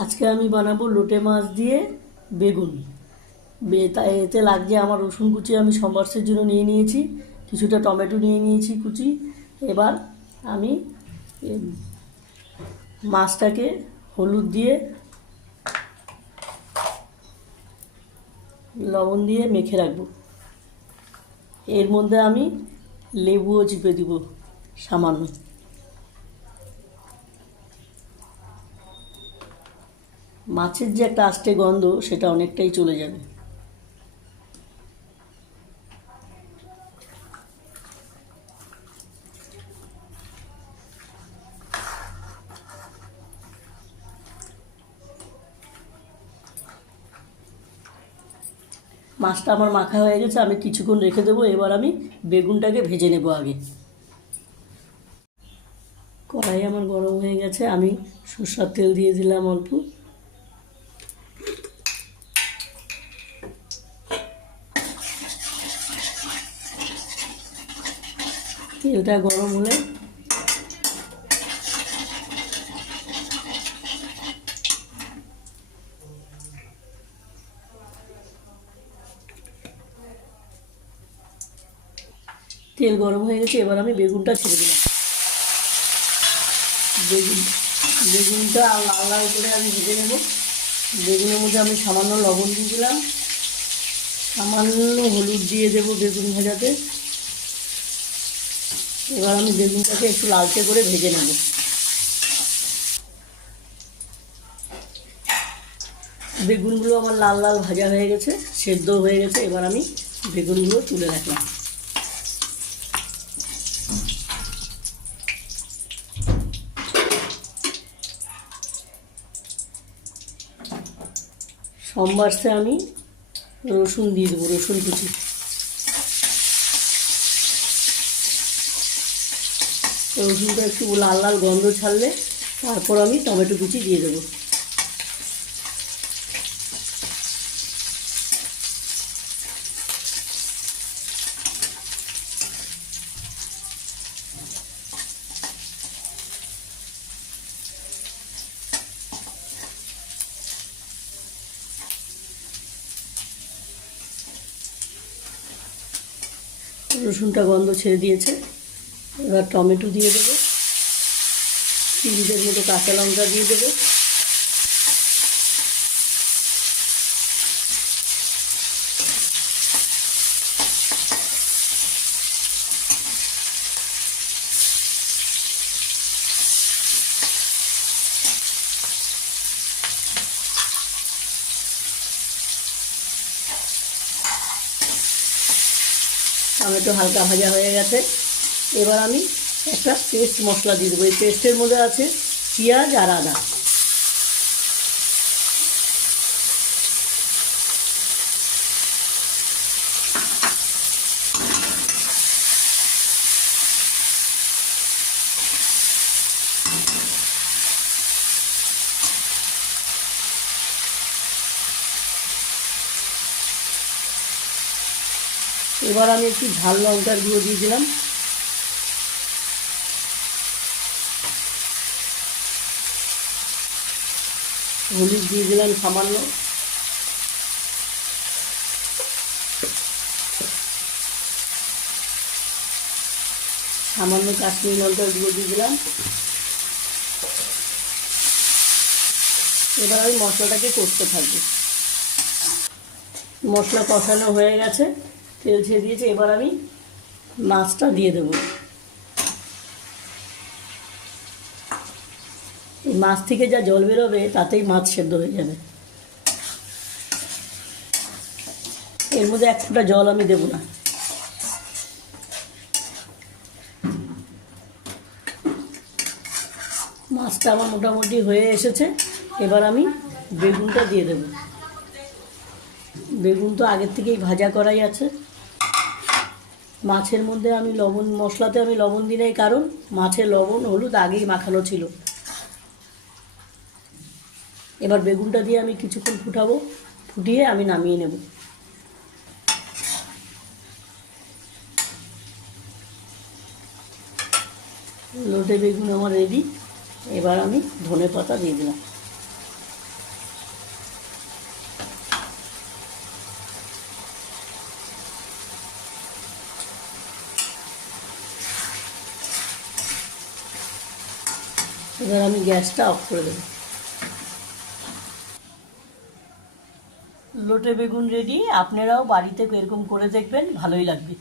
আজকে আমি বানাবো লোটে মাছ দিয়ে বেগুন। এতে লাগছে আমার রসুন কুচি আমি সম্বার্সের জন্য নিয়ে নিয়েছি, কিছুটা টমেটো নিয়ে নিয়েছি কুচি। এবার আমি মাছটাকে হলুদ দিয়ে, লবণ দিয়ে মেখে রাখব। এর মধ্যে আমি লেবুও চিপে দিব সামান্য। মাছের যে একটা আষ্টে গন্ধ, সেটা অনেকটাই চলে যাবে। মাছটা আমার মাখা হয়ে গেছে, আমি কিছুক্ষণ রেখে দেবো, এবার আমি বেগুনটাকে ভেজে নেব আগে। কড়াই আমার গরম হয়ে গেছে, আমি সরষার তেল দিয়ে দিলাম অল্প। তেলটা গরম হলে। তেল গরম হয়ে গেছে, এবার আমি বেগুনটা ছেড়ে দিলাম। বেগুন, বেগুনটা লাল লাল করে আমি ভেজে নেব। বেগুনের মধ্যে আমি সামান্য লবণ দিয়ে দিলাম। সামান্য হলুদ দিয়ে দেবো বেগুন ভাজাতে। এবার আমি বেগুনটাকে একটু লালচে করে ভেজে নেব। বেগুনগুলো আমার লাল লাল ভাজা হয়ে গেছে সেদ্ধ হয়ে গেছে, এবার আমি বেগুনগুলো তুলে রাখলাম। সোমবারসে আমি রসুন দিয়ে দেবো, রসুন কুচি। রসুনটা একটু লাল লাল গন্ধ ছাড়লে তারপর আমি টমেটো কুচি দিয়ে দেবো। রসুনটা গন্ধ ছেড়ে দিয়েছে। এবার টমেটো দিয়ে দেবো। তিনটের মতো কাঁচা লঙ্কা দিয়ে দেবো। টমেটো হালকা ভাজা হয়ে গেছে। এবার আমি একটা পেস্ট মশলা দিয়ে দেবো। এই পেস্টের মধ্যে আছে পেঁয়াজ আর আদা। এবার আমি একটু ঝাল লঙ্কার গুঁড়ো দিয়ে দিলাম। হলুদ দিয়ে দিলাম সামান্য। সামান্য কাশ্মীর লঙ্কার গুঁড়ো দিয়ে দিলাম। এবার আমি মশলাটাকে করতে থাকব। মশলা কষানো হয়ে গেছে, তেল ছেড়ে দিয়েছে, এবার আমি মাছটা দিয়ে দেবো। মাছ থেকে যা জল বেরোবে, তাতেই মাছ সেদ্ধ হয়ে যাবে। এর মধ্যে এক ফোঁটা জল আমি দেবো না। মাছটা আমার মোটামুটি হয়ে এসেছে। এবার আমি বেগুনটা দিয়ে দেবো। বেগুন তো আগের থেকেই ভাজা করাই আছে। মাছের মধ্যে আমি লবণ, মশলাতে আমি লবণ দিই নাই, কারণ মাছের লবণ হলুদ আগেই মাখানো ছিল। এবার বেগুনটা দিয়ে আমি কিছুক্ষণ ফুটাবো, ফুটিয়ে আমি নামিয়ে নেব। লোটে বেগুন আমার রেডি এবার আমি ধনে পাতা দিয়ে দিলাম। এবার আমি গ্যাসটা অফ করে দেবো। লোটে বেগুন রেডি আপনারাও বাড়িতে এরকম করে দেখবেন ভালোই লাগবে।